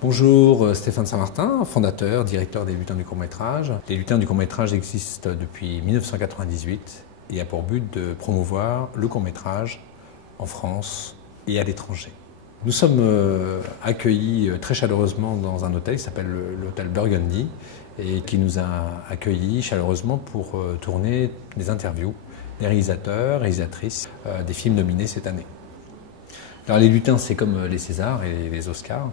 Bonjour, Stéphane Saint-Martin, fondateur, directeur des Lutins du court-métrage. Les Lutins du court-métrage existent depuis 1998 et a pour but de promouvoir le court-métrage en France et à l'étranger. Nous sommes accueillis très chaleureusement dans un hôtel qui s'appelle l'hôtel Burgundy et qui nous a accueillis chaleureusement pour tourner des interviews des réalisateurs, réalisatrices des films nominés cette année. Alors les Lutins, c'est comme les Césars et les Oscars.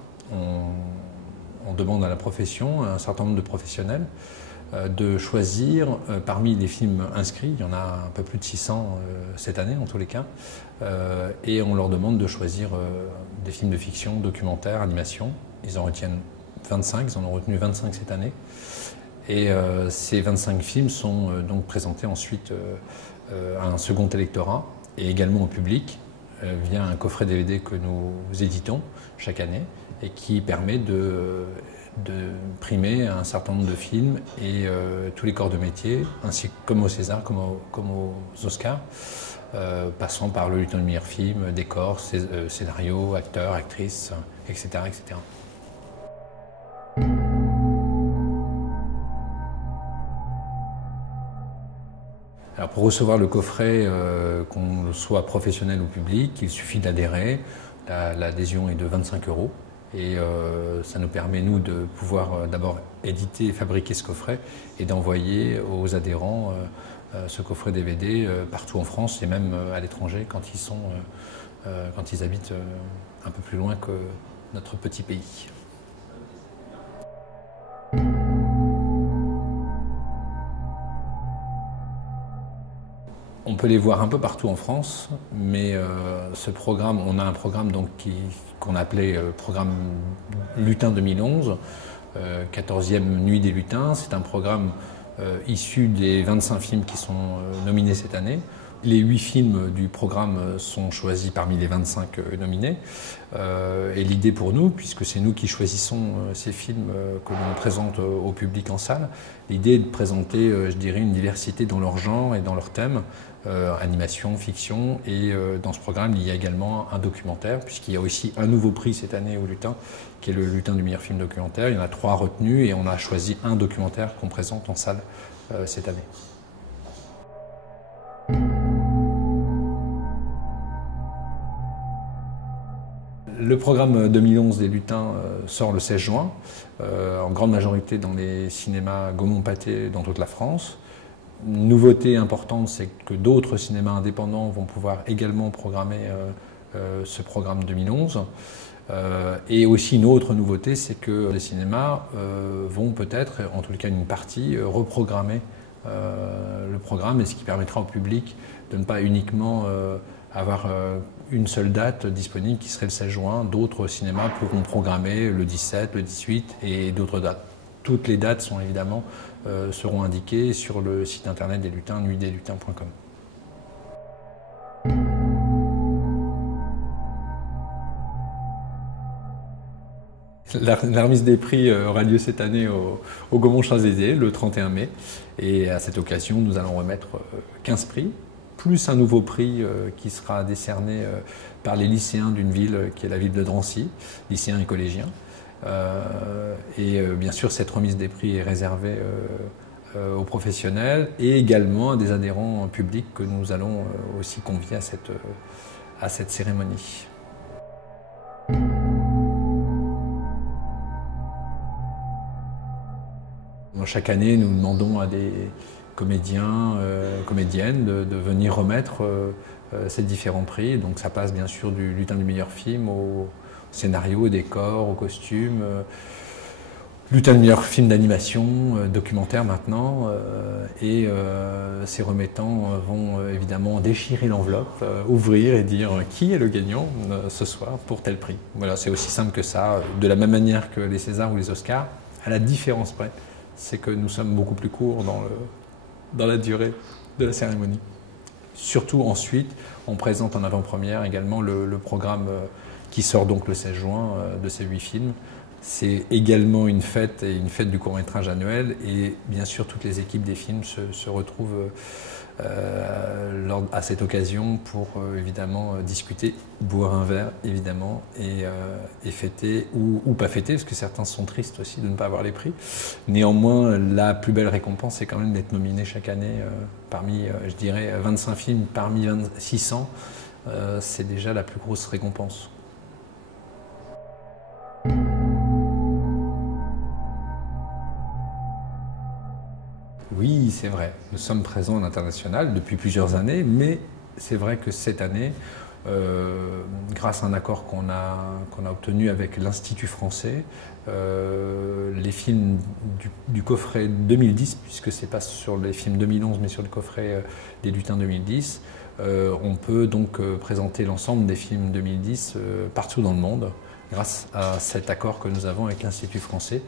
On demande à la profession, à un certain nombre de professionnels, de choisir parmi les films inscrits, il y en a un peu plus de 600 cette année en tous les cas, et on leur demande de choisir des films de fiction, documentaires, animation. Ils en retiennent 25, ils en ont retenu 25 cette année. Et ces 25 films sont donc présentés ensuite à un second électorat et également au public via un coffret DVD que nous éditons chaque année et qui permet de primer un certain nombre de films et tous les corps de métier, ainsi comme au César, comme aux Oscars, passant par le lutin du meilleur film, décor, scénario, acteurs, actrices, etc., etc. Alors pour recevoir le coffret, qu'on soit professionnel ou public, il suffit d'adhérer. L'adhésion est de 25 € et ça nous permet, nous, de pouvoir d'abord éditer et fabriquer ce coffret et d'envoyer aux adhérents ce coffret DVD partout en France et même à l'étranger quand ils habitent un peu plus loin que notre petit pays. On peut les voir un peu partout en France, mais ce programme, on a un programme qu'on appelait programme Lutin 2011, 14e Nuit des Lutins. C'est un programme issu des 25 films qui sont nominés cette année. Les 8 films du programme sont choisis parmi les 25 nominés. Et l'idée pour nous, puisque c'est nous qui choisissons ces films que l'on présente au public en salle, l'idée est de présenter, je dirais, une diversité dans leur genre et dans leur thème, animation, fiction. Et dans ce programme, il y a également un documentaire, puisqu'il y a aussi un nouveau prix cette année au Lutin, qui est le Lutin du meilleur film documentaire. Il y en a 3 retenus et on a choisi un documentaire qu'on présente en salle cette année. Le programme 2011 des Lutins sort le 16 juin, en grande majorité dans les cinémas Gaumont-Pathé dans toute la France. Une nouveauté importante, c'est que d'autres cinémas indépendants vont pouvoir également programmer ce programme 2011. Et aussi une autre nouveauté, c'est que les cinémas vont peut-être, en tout cas une partie, reprogrammer le programme, et ce qui permettra au public de ne pas uniquement avoir une seule date disponible qui serait le 16 juin. D'autres cinémas pourront programmer le 17, le 18 et d'autres dates. Toutes les dates sont évidemment seront indiquées sur le site internet des Lutins, nuitdeslutins.com. La remise des prix aura lieu cette année au Gaumont-Champs-Élysées, le 31 mai. Et à cette occasion, nous allons remettre 15 prix, plus un nouveau prix qui sera décerné par les lycéens d'une ville qui est la ville de Drancy, lycéens et collégiens. Bien sûr, cette remise des prix est réservée aux professionnels et également à des adhérents publics que nous allons aussi convier à cette cérémonie. Chaque année, nous demandons à des comédiens, comédiennes de venir remettre ces différents prix. Donc ça passe bien sûr du Lutin du meilleur film au scénario, au décor, au costume, Lutin du meilleur film d'animation, documentaire maintenant. Ces remettants vont évidemment déchirer l'enveloppe, ouvrir et dire qui est le gagnant ce soir pour tel prix. Voilà, c'est aussi simple que ça. De la même manière que les Césars ou les Oscars, à la différence près, c'est que nous sommes beaucoup plus courts dans la durée de la cérémonie. Surtout ensuite, on présente en avant-première également le programme qui sort donc le 16 juin de ces 8 films. C'est également une fête, et une fête du court-métrage annuel, et bien sûr toutes les équipes des films se retrouvent à cette occasion pour évidemment discuter, boire un verre évidemment, et fêter ou pas fêter, parce que certains sont tristes aussi de ne pas avoir les prix. Néanmoins, la plus belle récompense, c'est quand même d'être nominé chaque année parmi, je dirais, 25 films parmi 600. C'est déjà la plus grosse récompense. Oui, c'est vrai. Nous sommes présents à l'international depuis plusieurs années, mais c'est vrai que cette année, grâce à un accord qu'on a obtenu avec l'Institut français, les films du coffret 2010, puisque ce n'est pas sur les films 2011, mais sur le coffret des lutins 2010, on peut donc présenter l'ensemble des films 2010 partout dans le monde, grâce à cet accord que nous avons avec l'Institut français.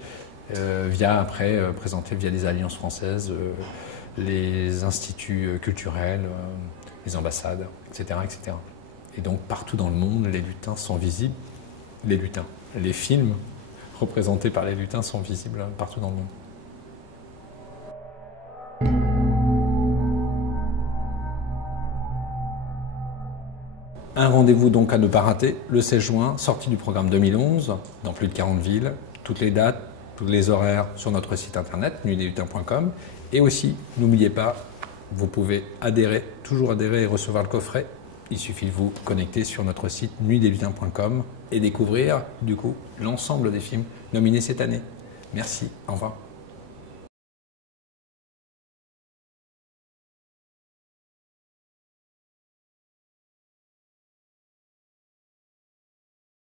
Présenté via les alliances françaises, les instituts culturels, les ambassades, etc., etc. Et donc partout dans le monde, les lutins sont visibles. Les films représentés par les lutins sont visibles partout dans le monde. Un rendez-vous donc à ne pas rater, le 16 juin, sortie du programme 2011, dans plus de 40 villes, toutes les dates, tous les horaires sur notre site internet, nuitdeslutins.com. Et aussi, n'oubliez pas, vous pouvez toujours adhérer et recevoir le coffret. Il suffit de vous connecter sur notre site nuitdeslutins.com et découvrir du coup l'ensemble des films nominés cette année. Merci, au revoir.